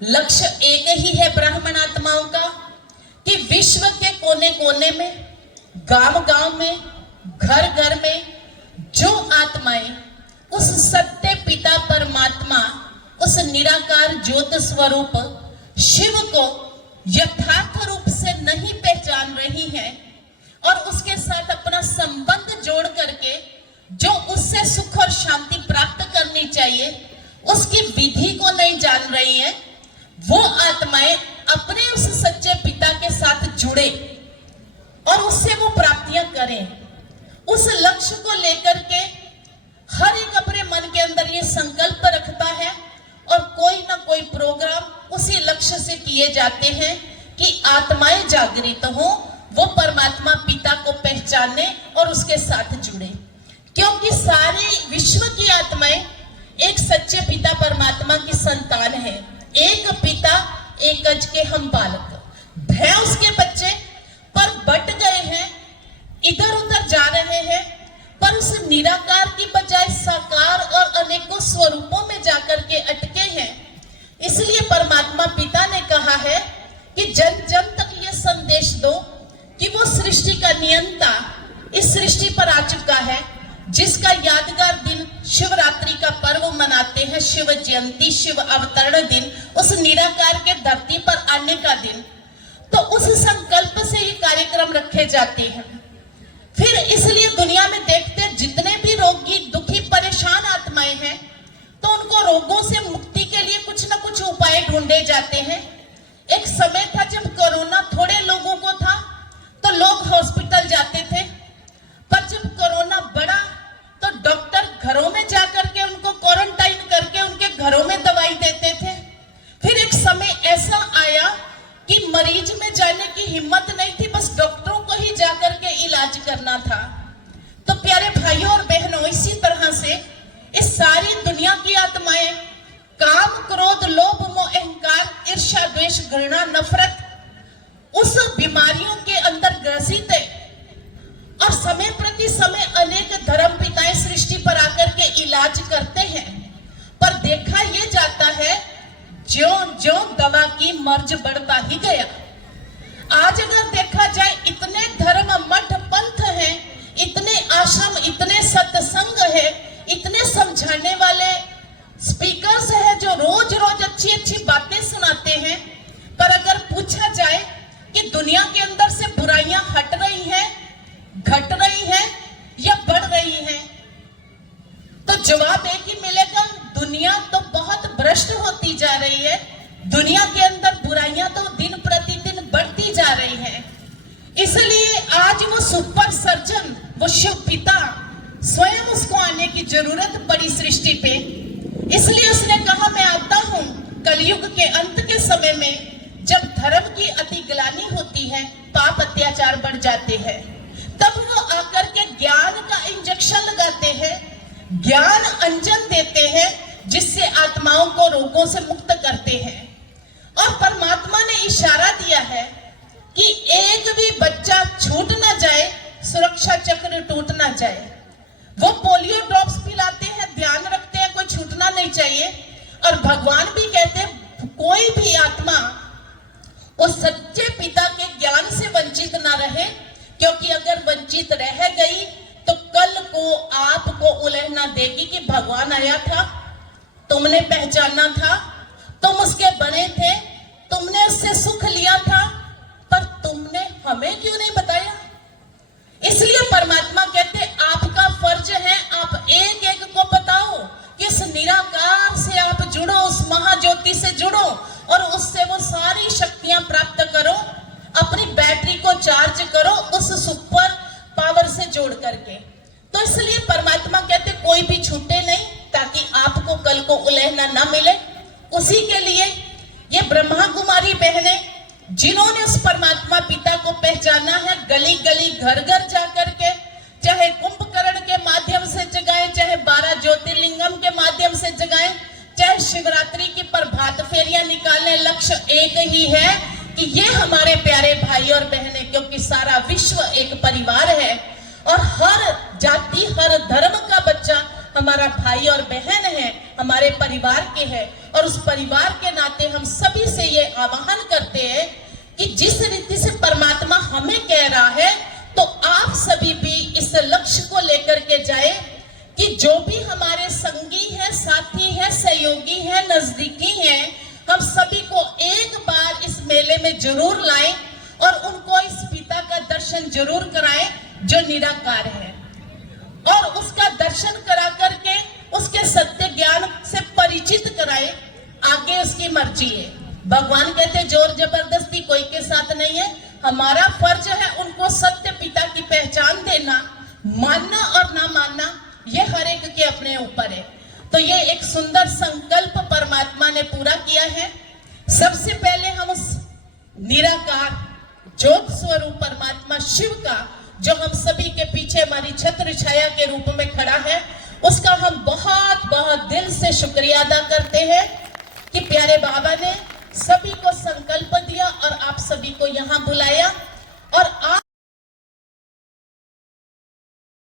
लक्ष्य एक ही है ब्राह्मण आत्माओं का कि विश्व के कोने कोने में, गांव गांव में, घर घर में जो आत्माएं उस सत्य पिता परमात्मा, उस निराकार ज्योत स्वरूप शिव को यथार्थ रूप से नहीं पहचान रही हैं और उसके साथ अपना संबंध जोड़ करके जो उससे सुख और शांति प्राप्त करनी चाहिए उसकी विधि को नहीं जान रही है, वो आत्माएं अपने उस सच्चे पिता के साथ जुड़े और उससे वो प्राप्तियां करें। उस लक्ष्य को लेकर के हर एक अपने मन के अंदर ये संकल्प रखता है और कोई ना कोई प्रोग्राम उसी लक्ष्य से किए जाते हैं कि आत्माएं जागृत हो, वो परमात्मा पिता को पहचाने और उसके साथ जुड़े। क्योंकि सारे विश्व की आत्माएं एक सच्चे पिता परमात्मा की संतान है। एक पिता एक अज के हम बालक हैं उसके बच्चे, पर बट गए हैं, इधर उधर जा रहे हैं, पर उस निराकार की बजाय साकार और अनेकों स्वरूपों में जाकर के अटके हैं। इसलिए परमात्मा पिता ने कहा है कि जन जन तक ये संदेश दो कि वो सृष्टि का नियंता इस सृष्टि पर आ चुका है, जिसका यादगार दिन शिवरात्रि का पर्व मनाते हैं, शिव जयंती, शिव अवतरण दिन, उस निराकार के धरती पर आने का दिन। तो उस संकल्प से ये कार्यक्रम रखे जाते हैं। फिर इसलिए दुनिया में देखते जितने भी रोगी, दुखी, परेशान आत्माएं हैं, तो उनको रोगों से मुक्ति के लिए कुछ ना कुछ उपाय ढूंढे जाते हैं। एक समय था जब कोरोना थोड़े लोगों को था तो लोग हॉस्पिटल जाते थे, पर जब कोरोना बढ़ा तो डॉक्टर घरों में जाकर के उनको क्वारंटाइन करके उनके घरों में दवाई देते थे। फिर एक समय ऐसा आया कि मरीज में जाने की हिम्मत नहीं थी, बस डॉक्टरों को ही जाकर के इलाज करना था। तो प्यारे भाइयों और बहनों, इसी तरह से इस सारी दुनिया की आत्माएं काम, क्रोध, लोभ, मोह, अहंकार, ईर्ष्या, द्वेष, घृणा, नफरत, उस बीमारियों के अंदर ग्रसित है और समय प्रति समय अनेक धर्म पिताएं सृष्टि पर आकर के इलाज करते हैं। पर देखा यह जाता है ज्यों ज्यों दवा की मर्ज बढ़ता ही गया। आज अगर देखा जाए इतने धर्म, मठ, पंथ हैं, इतने आश्रम, इतने सत्संग है, इतने समझाने वाले स्पीकर्स हैं जो रोज रोज अच्छी अच्छी बातें सुनाते हैं, पर अगर पूछा जाए कि दुनिया के अंदर से बुराइयां हट रही हैं, घट रही है या बढ़ रही है, तो जवाब एक ही मिलेगा, दुनिया तो बहुत भ्रष्ट होती जा रही है। दुनिया के अंदर बुराइयां तो दिन प्रतिदिन बढ़ती जा रही हैं। इसलिए आज वो सुपर सर्जन, वो शिव पिता स्वयं, उसको आने की जरूरत पड़ी सृष्टि पे। इसलिए उसने कहा मैं आता हूं कलयुग के अंत के समय में, जब धर्म की अति ग्लानि होती है, पाप अत्याचार बढ़ जाते हैं, तब वो आकर के ज्ञान का इंजेक्शन लगाते हैं, ज्ञान अंजन देते हैं, जिससे आत्माओं को रोगों से मुक्त करते हैं। और परमात्मा ने इशारा दिया है कि एक भी बच्चा छूट ना जाए, सुरक्षा चक्र टूट ना जाए। वो पोलियो ड्रॉप्स पिलाते हैं, ध्यान रखते हैं, कोई छूटना नहीं चाहिए। और भगवान भी कहते हैं कोई भी आत्मा उस सच्चे पिता के ज्ञान से वंचित ना रहे, क्योंकि अगर वंचित रह गई तो कल को आपको उलझना देगी कि भगवान आया था, तुमने पहचाना था, तुम उसके बने थे, तुमने उससे सुख लिया था, पर तुमने हमें क्यों नहीं बताया। इसलिए परमात्मा कहते आपका फर्ज है, आप एक एक को बताओ कि इस निराकार से आप जुड़ो, उस महाज्योति से जुड़ो और उससे वो सारी शक्तियां प्राप्त करो, अपनी बैटरी को चार्ज करो उस सुपर पावर से जोड़ करके। तो इसलिए परमात्मा कहते कोई भी छूटे नहीं, ताकि आपको कल को उलझना ना मिले। उसी के लिए ये ब्रह्मा कुमारी बहनें, जिन्होंने उस परमात्मा पिता को पहचाना है, गली गली घर घर जाकर के, चाहे कुंभकर्ण के माध्यम से जगाएं, चाहे 12 ज्योतिर्लिंगम के माध्यम से जगाएं, चाहे शिवरात्रि की प्रभात फेरियां निकालें, लक्ष्य एक ही है कि ये हमारे प्यारे भाई और बहनें, क्योंकि सारा विश्व एक परिवार है और हर जाति, हर धर्म का बच्चा हमारा भाई और बहन है, हमारे परिवार के है, और उस परिवार के नाते हम सभी आह्वान करते हैं कि जिस रीति से परमात्मा हमें कह रहा है, तो आप सभी भी इस लक्ष्य को लेकर के जाए कि जो भी हमारे संगी हैं, साथी हैं, सहयोगी हैं, नजदीकी हैं, हम सभी को एक बार इस मेले में जरूर लाएं और उनको इस पिता का दर्शन जरूर कराएं जो निराकार है, और उसका दर्शन करा करके उसके सत्य ज्ञान से परिचित कराएं। आगे उसकी मर्जी है। भगवान कहते जोर जबरदस्ती कोई के साथ नहीं है। हमारा फर्ज है उनको सत्य पिता की पहचान देना, मानना और ना मानना ये हर एक के अपने ऊपर है। तो ये एक सुंदर संकल्प परमात्मा ने पूरा किया है। सबसे पहले हम उस निराकार ज्योत स्वरूप परमात्मा शिव का, जो हम सभी के पीछे हमारी छत्र छाया के रूप में खड़ा है, उसका हम बहुत बहुत दिल से शुक्रिया अदा करते हैं कि प्यारे बाबा ने सभी को संकल्प दिया और आप सभी को यहाँ बुलाया, और